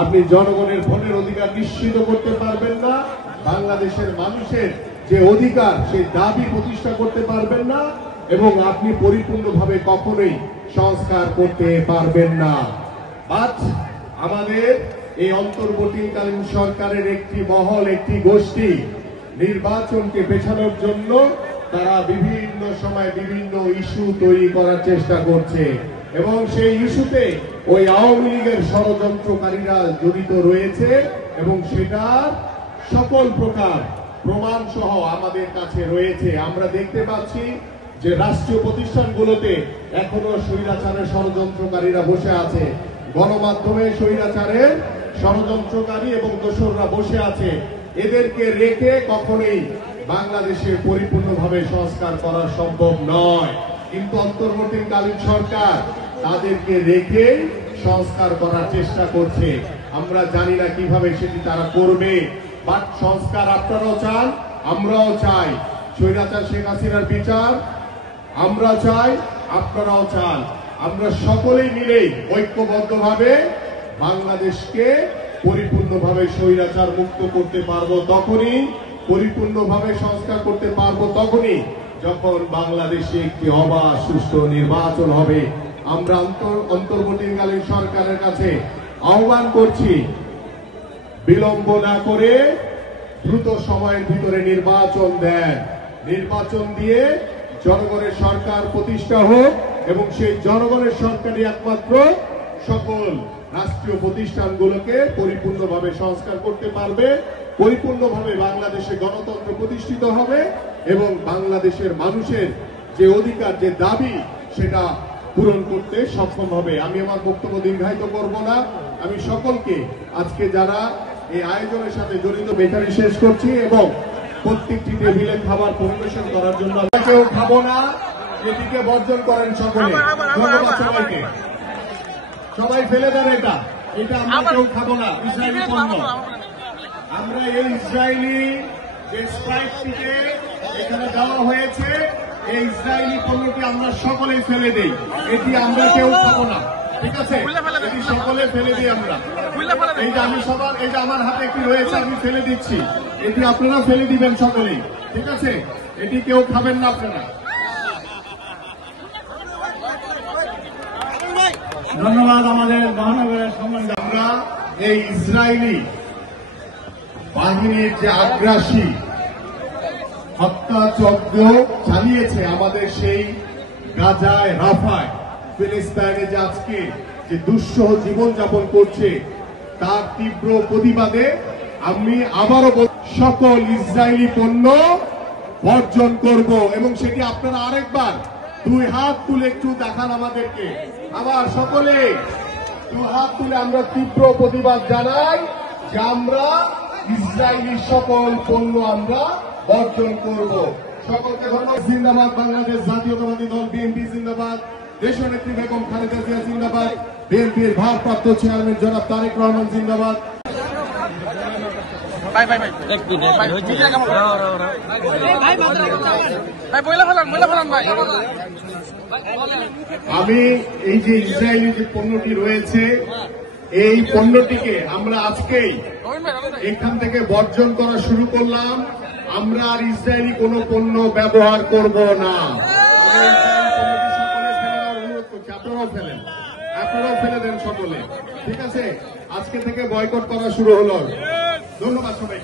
আপনি জনগণের ভোটের অধিকার নিশ্চিত করতে পারবেন না, বাংলাদেশের মানুষের যে অধিকার সেই দাবি প্রতিষ্ঠা করতে পারবেন না, এবং আপনি পরিপূর্ণভাবে কখনোই সংস্কার করতে পারবেন না। বাট আমাদের এই অন্তর্বর্তীকালীন সরকারের একটি মহল, একটি গোষ্ঠী নির্বাচনকে পেছানোর জন্য তারা বিভিন্ন সময় বিভিন্ন ইস্যু তৈরি করার চেষ্টা করছে, এবং সেই ইস্যুতে ওই আওয়ামী লীগের ষড়যন্ত্রকারীরা জড়িত রয়েছে, এবং সেটার সকল প্রকার প্রমাণ সহ আমাদের কাছে রয়েছে। আমরা দেখতে পাচ্ছি যে রাষ্ট্রীয় প্রতিষ্ঠানগুলোতে এখনো স্বৈরাচারের ষড়যন্ত্রকারীরা বসে আছে, গণমাধ্যমে স্বৈরাচারের ষড়যন্ত্রকারী এবং দোসররা বসে আছে। এদেরকে রেখে কখনোই বাংলাদেশে পরিপূর্ণভাবে সংস্কার করা সম্ভব নয়, কিন্তু অন্তর্বর্তীকালীন সরকার তাদেরকে রেখে সংস্কার করার চেষ্টা করছে। আমরা জানি না কিভাবে সেটি তারা করবে, বাট সংস্কার আপনারাও চান, আমরাও চাই। স্বৈরাচার শেখ হাসিনার বিচার আমরা চাই, আপনারাও চান। আমরা সকলেই মিলে ঐক্যবদ্ধভাবে বাংলাদেশকে পরিপূর্ণভাবে স্বৈরাচার মুক্ত করতে পারবো তখনই, পরিপূর্ণভাবে সংস্কার করতে পারবো তখনই যখন বাংলাদেশে একটি অবাধ সুষ্ঠু নির্বাচন হবে। আমরা অন্তর্বর্তীকালীন সরকারের কাছে আহ্বান করছি, বিলম্ব না করে দ্রুত সময়ের ভিতরে নির্বাচন দেন। নির্বাচন দিয়ে জনগণের সরকার প্রতিষ্ঠা হোক, এবং সেই জনগণের সরকারই একমাত্র সকল রাষ্ট্রীয় প্রতিষ্ঠানগুলোকে পরিপূর্ণভাবে সংস্কার করতে পারবে, পরিপূর্ণভাবে বাংলাদেশে গণতন্ত্র প্রতিষ্ঠিত হবে, এবং বাংলাদেশের মানুষের যে অধিকার, যে দাবি, সেটা পূরণ করতে সক্ষম হবে। আমি আমার বক্তব্য দীর্ঘায়িত করব না। আমি সকলকে আজকে যারা এই আয়োজনের সাথে জড়িত বেকারি শেষ করছি, এবং প্রত্যেকটি টেবিলে খাবার পরিবেশন করার জন্য কেউ খাবো না, এটিকে বর্জন করেন সকলে। ধন্যবাদ সবাইকে। সবাই ফেলে দেন এটা, এটা আমরা কেউ খাবো না। ইসরায়েলি পণ্য, আমরা এই ইসরায়েলি যে স্প্রাইটটিকে এখানে দেওয়া হয়েছে, এই ইসরায়েলি পণ্যটি আমরা সকলেই ফেলে দেই। এটি আমরা কেউ খাবো না, ঠিক আছে? এটি সকলে ফেলে দিই আমরা। এই যে আমি সবার, এই যে আমার হাতে একটি রয়েছে, আমি ফেলে দিচ্ছি, এটি আপনারা ফেলে দিবেন সকলেই, ঠিক আছে? এটি কেউ খাবেন না আপনারা। ধন্যবাদ আমাদের মহানগরের সম্বন্ধে। আমরা এই ইসরায়েলি বাহিনীর যে আগ্রাসী হত্যাযজ্ঞ চালিয়েছে আমাদের সেই গাজায়, রাফায়, ফিলিস্তিনে যে আজকে যে দুঃসহ জীবনযাপন করছে, তার তীব্র প্রতিবাদে আমি আবারও সকল ইসরায়েলি পণ্য বর্জন করব, এবং সেটি আপনারা আরেকবার দুই হাত তুলে একটু দেখান আমাদেরকে। আবার সকলে দুই হাত তুলে আমরা তীব্র প্রতিবাদ জানাই যে আমরা ইসরায়েলি সকল পণ্য আমরা বর্জন করব। সকলকে ধন্যবাদ। জিন্দাবাদ বাংলাদেশ জাতীয়তাবাদী দল বিএনপি জিন্দাবাদ, দেশনেত্রী বেগম খালেদা জিয়া জিন্দাবাদ, বিএনপির ভারপ্রাপ্ত চেয়ারম্যান জনাব তারেক রহমান জিন্দাবাদ। আমি এই যে ইসরায়েলি যে পণ্যটি রয়েছে, এই পণ্যটিকে আমরা আজকেই এখান থেকে বর্জন করা শুরু করলাম। আমরা আর ইসরায়েলি কোনো পণ্য ব্যবহার করব না। অনুরোধ করছি, আপনারাও ফেলেন, আপনারাও ফেলে দেন সকলে, ঠিক আছে? আজকে থেকে বয়কট করা শুরু হলো। ধন্যবাদ সবাই।